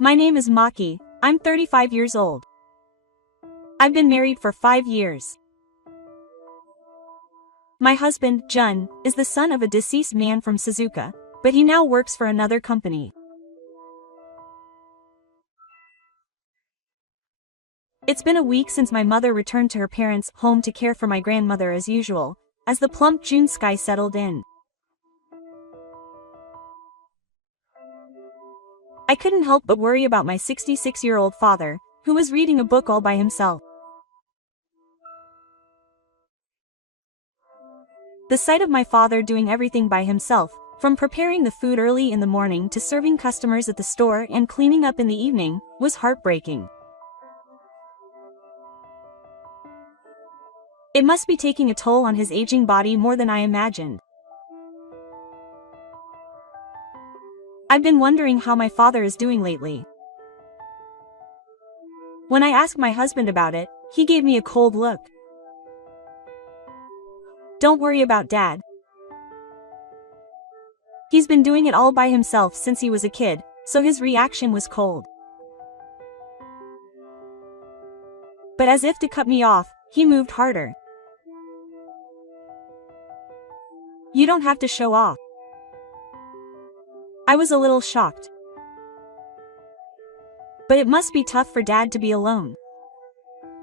My name is Maki, I'm 35 years old. I've been married for 5 years. My husband, Jun, is the son of a deceased man from Suzuka, but he now works for another company. It's been a week since my mother returned to her parents' home to care for my grandmother as usual, as the plump June sky settled in. I couldn't help but worry about my 66-year-old father, who was reading a book all by himself. The sight of my father doing everything by himself, from preparing the food early in the morning to serving customers at the store and cleaning up in the evening, was heartbreaking. It must be taking a toll on his aging body more than I imagined. I've been wondering how my father is doing lately. When I asked my husband about it, he gave me a cold look. Don't worry about Dad. He's been doing it all by himself since he was a kid, so his reaction was cold. But as if to cut me off, he moved harder. You don't have to show off. I was a little shocked. But it must be tough for Dad to be alone.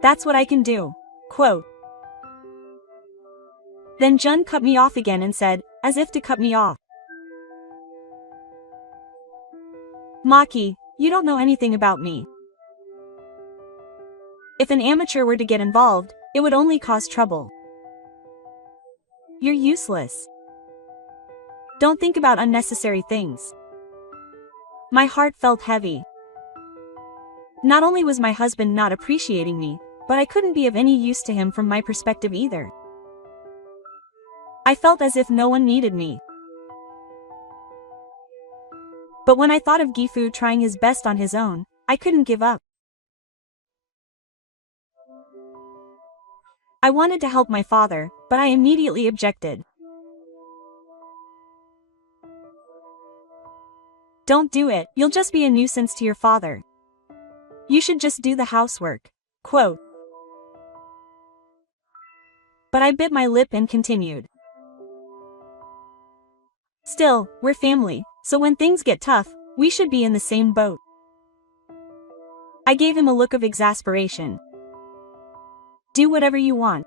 That's what I can do. Quote. Then Jun cut me off again and said, as if to cut me off. Maki, you don't know anything about me. If an amateur were to get involved, it would only cause trouble. You're useless. Don't think about unnecessary things. My heart felt heavy. Not only was my husband not appreciating me, but I couldn't be of any use to him from my perspective either. I felt as if no one needed me. But when I thought of Gifu trying his best on his own, I couldn't give up. I wanted to help my father, but I immediately objected. Don't do it, you'll just be a nuisance to your father. You should just do the housework. Quote. But I bit my lip and continued. Still, we're family, so when things get tough, we should be in the same boat. I gave him a look of exasperation. Do whatever you want.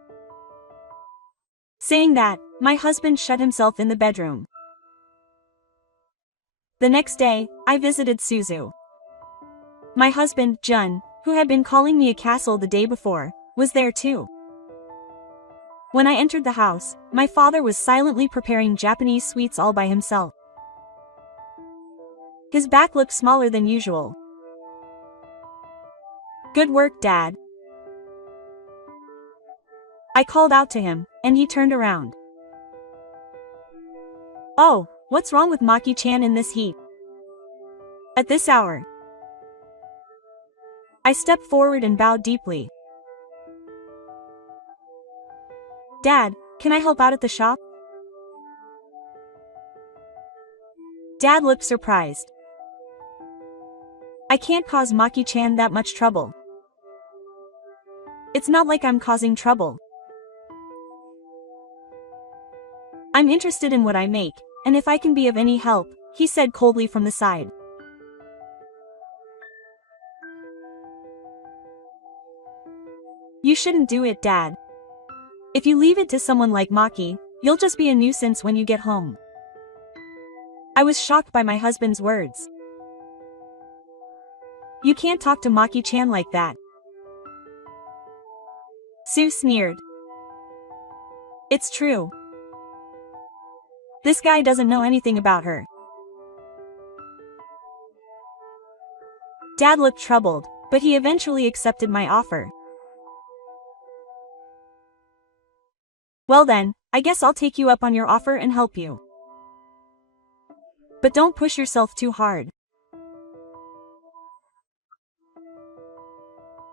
Saying that, my husband shut himself in the bedroom. The next day, I visited Suzu. My husband, Jun, who had been calling me a castle the day before, was there too. When I entered the house, my father was silently preparing Japanese sweets all by himself. His back looked smaller than usual. Good work, Dad. I called out to him, and he turned around. Oh, what's wrong with Maki-chan in this heat? At this hour? I stepped forward and bowed deeply. Dad, can I help out at the shop? Dad looked surprised. I can't cause Maki-chan that much trouble. It's not like I'm causing trouble. I'm interested in what I make, and if I can be of any help, he said coldly from the side. You shouldn't do it, Dad. If you leave it to someone like Maki, you'll just be a nuisance when you get home. I was shocked by my husband's words. You can't talk to Maki-chan like that. Sue sneered. It's true. This guy doesn't know anything about her. Dad looked troubled, but he eventually accepted my offer. Well then, I guess I'll take you up on your offer and help you. But don't push yourself too hard.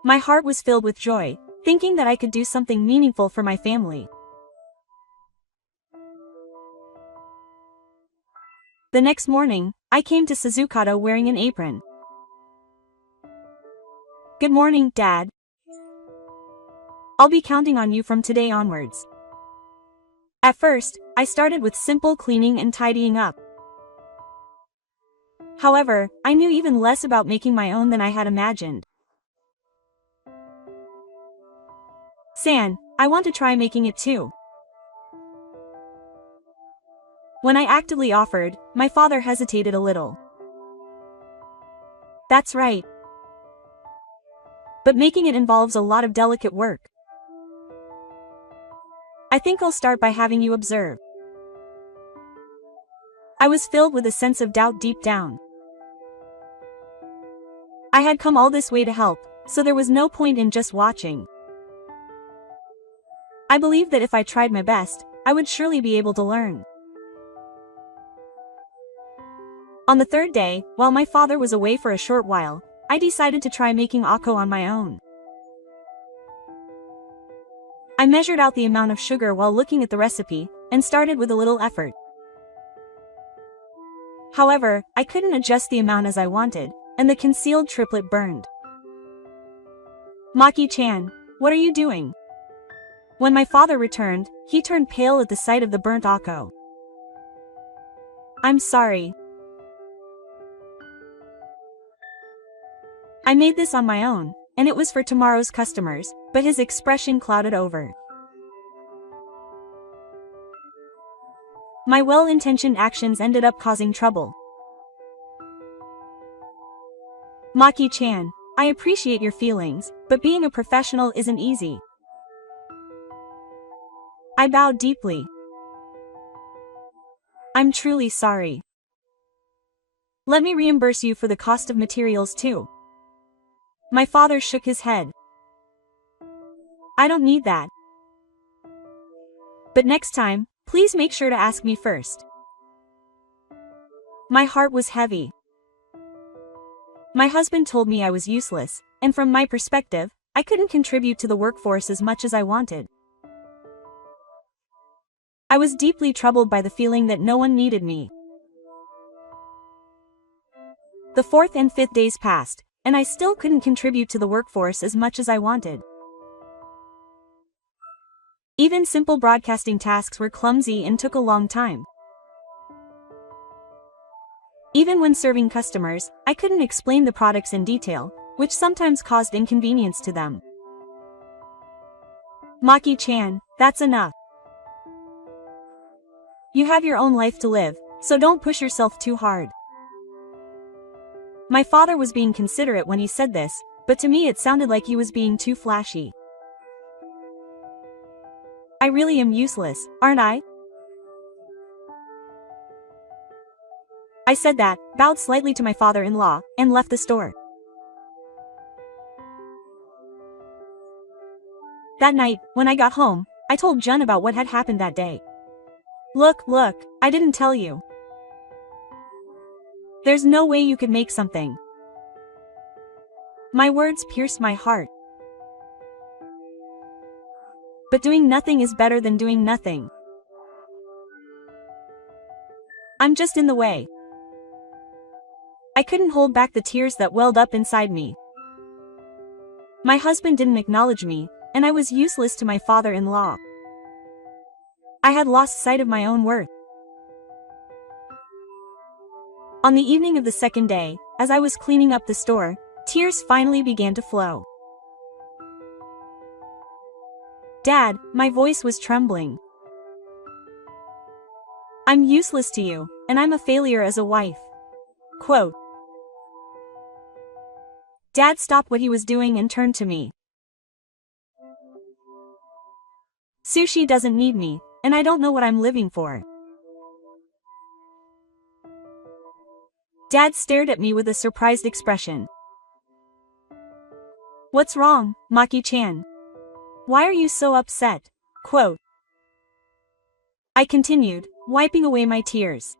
My heart was filled with joy, thinking that I could do something meaningful for my family. The next morning, I came to Suzuka wearing an apron. Good morning, Dad. I'll be counting on you from today onwards. At first, I started with simple cleaning and tidying up. However, I knew even less about making my own than I had imagined. San, I want to try making it too. When I actively offered, my father hesitated a little. That's right. But making it involves a lot of delicate work. I think I'll start by having you observe. I was filled with a sense of doubt deep down. I had come all this way to help, so there was no point in just watching. I believed that if I tried my best, I would surely be able to learn. On the third day, while my father was away for a short while, I decided to try making ako on my own. I measured out the amount of sugar while looking at the recipe, and started with a little effort. However, I couldn't adjust the amount as I wanted, and the concealed triplet burned. Maki-chan, what are you doing? When my father returned, he turned pale at the sight of the burnt ako. I'm sorry. I made this on my own, and it was for tomorrow's customers, but his expression clouded over. My well-intentioned actions ended up causing trouble. Maki-chan, I appreciate your feelings, but being a professional isn't easy. I bowed deeply. I'm truly sorry. Let me reimburse you for the cost of materials too. My father shook his head. I don't need that. But next time, please make sure to ask me first. My heart was heavy. My husband told me I was useless, and from my perspective, I couldn't contribute to the workforce as much as I wanted. I was deeply troubled by the feeling that no one needed me. The fourth and fifth days passed, and I still couldn't contribute to the workforce as much as I wanted. Even simple broadcasting tasks were clumsy and took a long time. Even when serving customers, I couldn't explain the products in detail, which sometimes caused inconvenience to them. Maki-chan, that's enough. You have your own life to live, so don't push yourself too hard. My father was being considerate when he said this, but to me it sounded like he was being too flashy. I really am useless, aren't I? I said that, bowed slightly to my father-in-law, and left the store. That night, when I got home, I told Jun about what had happened that day. Look, I didn't tell you. There's no way you could make something. My words pierced my heart. But doing nothing is better than doing nothing. I'm just in the way. I couldn't hold back the tears that welled up inside me. My husband didn't acknowledge me, and I was useless to my father-in-law. I had lost sight of my own worth. On the evening of the second day, as I was cleaning up the store, tears finally began to flow. Dad, my voice was trembling. I'm useless to you, and I'm a failure as a wife. Quote. Dad stopped what he was doing and turned to me. Sushi doesn't need me, and I don't know what I'm living for. Dad stared at me with a surprised expression. What's wrong, Maki-chan? Why are you so upset? Quote. I continued, wiping away my tears.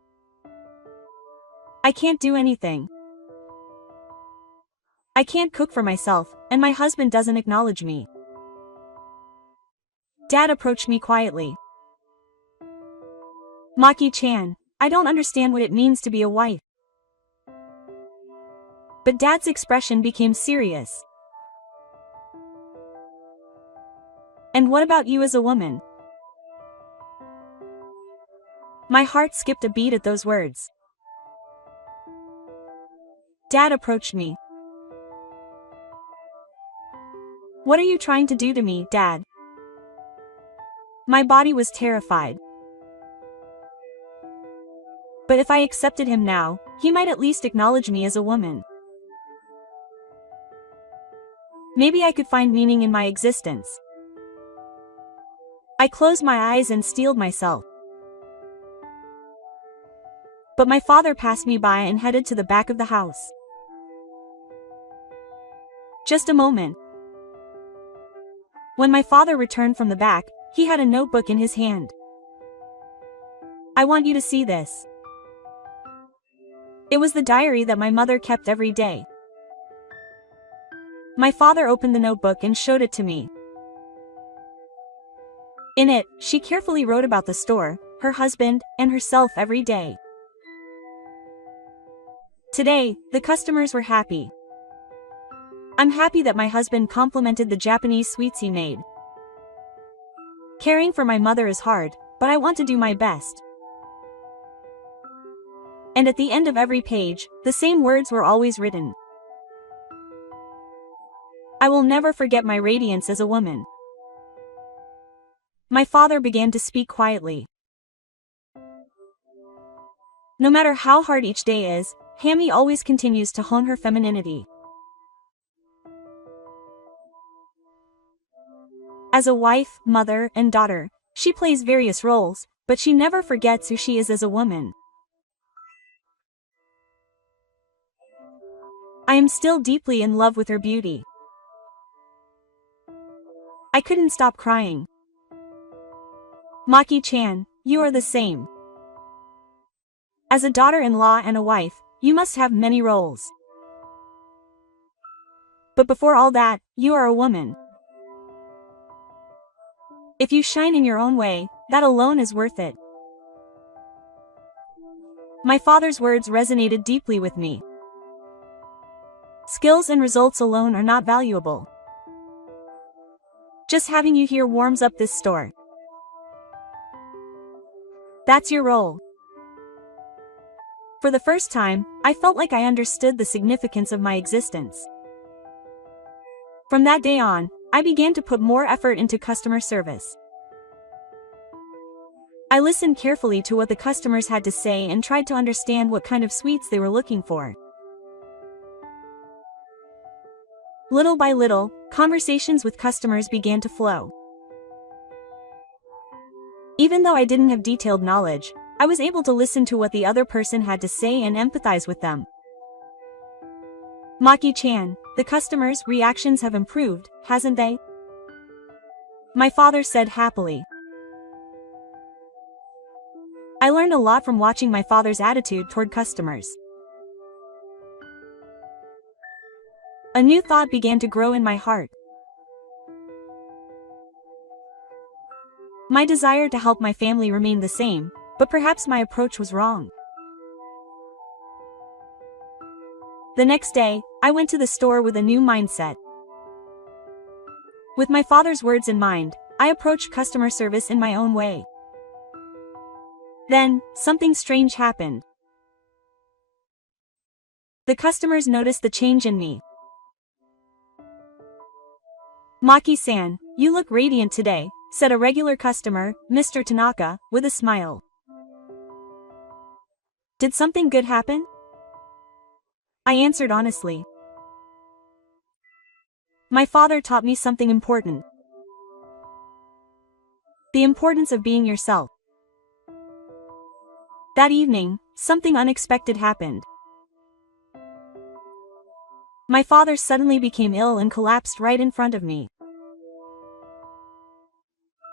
I can't do anything. I can't cook for myself, and my husband doesn't acknowledge me. Dad approached me quietly. Maki-chan, I don't understand what it means to be a wife. But Dad's expression became serious. And what about you as a woman? My heart skipped a beat at those words. Dad approached me. What are you trying to do to me, Dad? My body was terrified. But if I accepted him now, he might at least acknowledge me as a woman. Maybe I could find meaning in my existence. I closed my eyes and steeled myself. But my father passed me by and headed to the back of the house. Just a moment. When my father returned from the back, he had a notebook in his hand. I want you to see this. It was the diary that my mother kept every day. My father opened the notebook and showed it to me. In it, she carefully wrote about the store, her husband, and herself every day. Today, the customers were happy. I'm happy that my husband complimented the Japanese sweets he made. Caring for my mother is hard, but I want to do my best. And at the end of every page, the same words were always written. I will never forget my radiance as a woman. My father began to speak quietly. No matter how hard each day is, Hammy always continues to hone her femininity. As a wife, mother, and daughter, she plays various roles, but she never forgets who she is as a woman. I am still deeply in love with her beauty. I couldn't stop crying. Maki-chan, you are the same. As a daughter-in-law and a wife, you must have many roles. But before all that, you are a woman. If you shine in your own way, that alone is worth it. My father's words resonated deeply with me. Skills and results alone are not valuable. Just having you here warms up this store. That's your role. For the first time, I felt like I understood the significance of my existence. From that day on, I began to put more effort into customer service. I listened carefully to what the customers had to say and tried to understand what kind of sweets they were looking for. Little by little, conversations with customers began to flow. Even though I didn't have detailed knowledge, I was able to listen to what the other person had to say and empathize with them. Maki-chan, the customers' reactions have improved, hasn't they? My father said happily. I learned a lot from watching my father's attitude toward customers. A new thought began to grow in my heart. My desire to help my family remained the same, but perhaps my approach was wrong. The next day, I went to the store with a new mindset. With my father's words in mind, I approached customer service in my own way. Then, something strange happened. The customers noticed the change in me. Maki-san, you look radiant today, said a regular customer, Mr. Tanaka, with a smile. Did something good happen? I answered honestly. My father taught me something important. The importance of being yourself. That evening, something unexpected happened. My father suddenly became ill and collapsed right in front of me.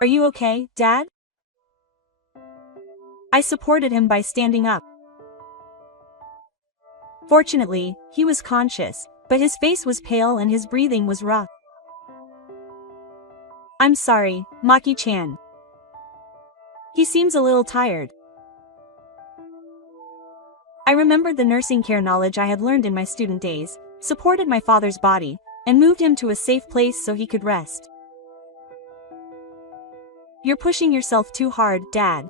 Are you okay, Dad? I supported him by standing up. Fortunately, he was conscious, but his face was pale and his breathing was rough. I'm sorry, Maki-chan. He seems a little tired. I remembered the nursing care knowledge I had learned in my student days, supported my father's body, and moved him to a safe place so he could rest. You're pushing yourself too hard, Dad.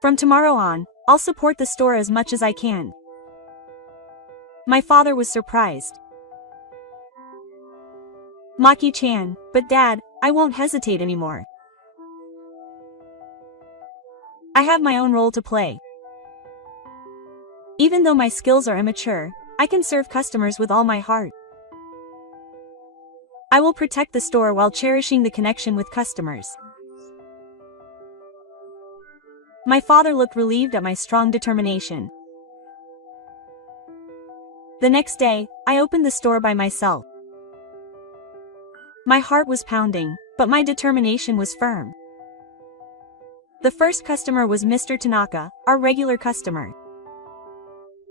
From tomorrow on, I'll support the store as much as I can. My father was surprised. Maki-chan, but Dad, I won't hesitate anymore. I have my own role to play. Even though my skills are immature, I can serve customers with all my heart. I will protect the store while cherishing the connection with customers. My father looked relieved at my strong determination. The next day, I opened the store by myself. My heart was pounding, but my determination was firm. The first customer was Mr. Tanaka, our regular customer.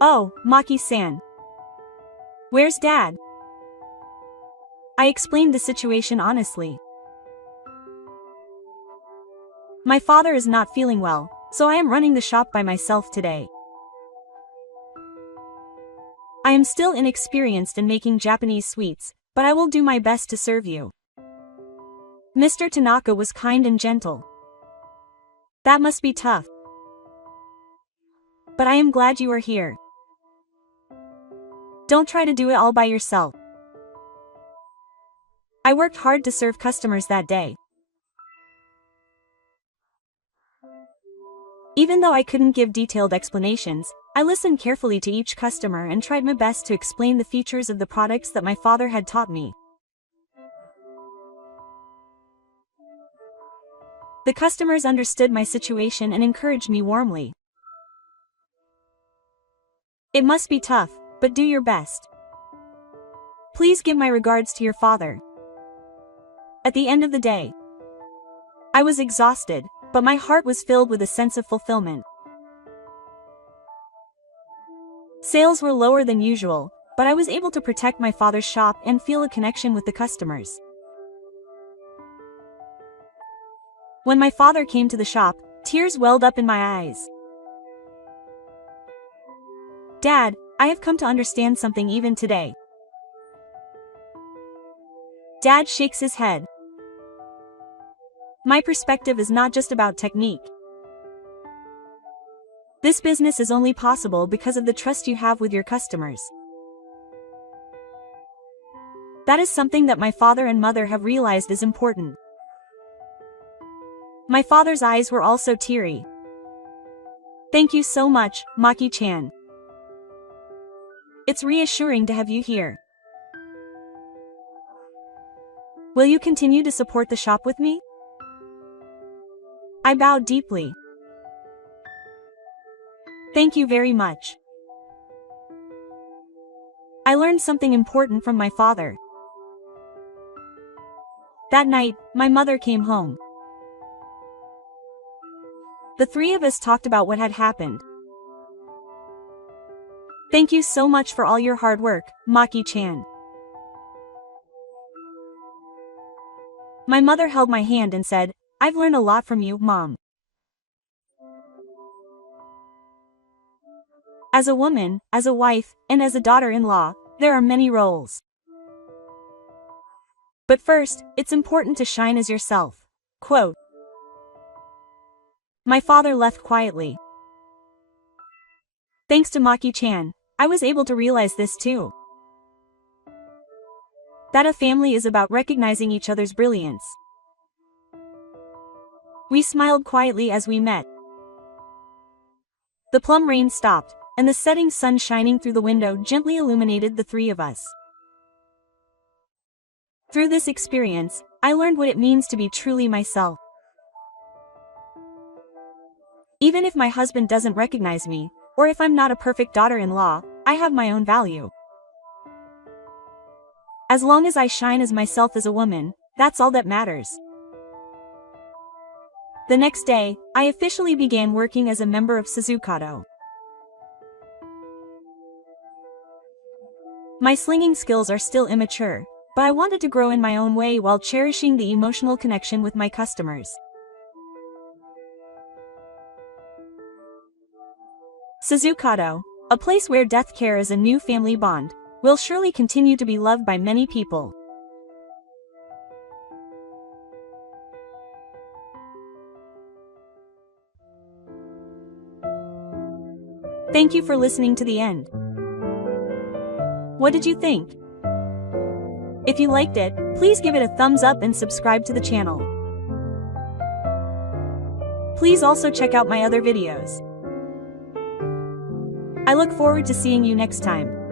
"Oh, Maki-san. Where's Dad?" I explained the situation honestly. My father is not feeling well, so I am running the shop by myself today. I am still inexperienced in making Japanese sweets, but I will do my best to serve you. Mr. Tanaka was kind and gentle. That must be tough. But I am glad you are here. Don't try to do it all by yourself. I worked hard to serve customers that day. Even though I couldn't give detailed explanations, I listened carefully to each customer and tried my best to explain the features of the products that my father had taught me. The customers understood my situation and encouraged me warmly. It must be tough, but do your best. Please give my regards to your father. At the end of the day, I was exhausted, but my heart was filled with a sense of fulfillment. Sales were lower than usual, but I was able to protect my father's shop and feel a connection with the customers. When my father came to the shop, tears welled up in my eyes. "Dad, I have come to understand something even today." Dad shakes his head. "My perspective is not just about technique. This business is only possible because of the trust you have with your customers." That is something that my father and mother have realized is important. My father's eyes were also teary. "Thank you so much, Maki-chan. It's reassuring to have you here. Will you continue to support the shop with me?" I bowed deeply. "Thank you very much." I learned something important from my father. That night, my mother came home. The three of us talked about what had happened. "Thank you so much for all your hard work, Maki-chan." My mother held my hand and said, "I've learned a lot from you, Mom." As a woman, as a wife, and as a daughter-in-law, there are many roles. But first, it's important to shine as yourself. Quote. My father left quietly. Thanks to Maki-chan, I was able to realize this too. That a family is about recognizing each other's brilliance. We smiled quietly as we met. The plum rain stopped, and the setting sun shining through the window gently illuminated the three of us. Through this experience, I learned what it means to be truly myself. Even if my husband doesn't recognize me, or if I'm not a perfect daughter-in-law, I have my own value. As long as I shine as myself as a woman, that's all that matters. The next day, I officially began working as a member of Suzukato. My slinging skills are still immature, but I wanted to grow in my own way while cherishing the emotional connection with my customers. Suzukato, a place where death care is a new family bond, will surely continue to be loved by many people. Thank you for listening to the end. What did you think? If you liked it, please give it a thumbs up and subscribe to the channel. Please also check out my other videos. I look forward to seeing you next time.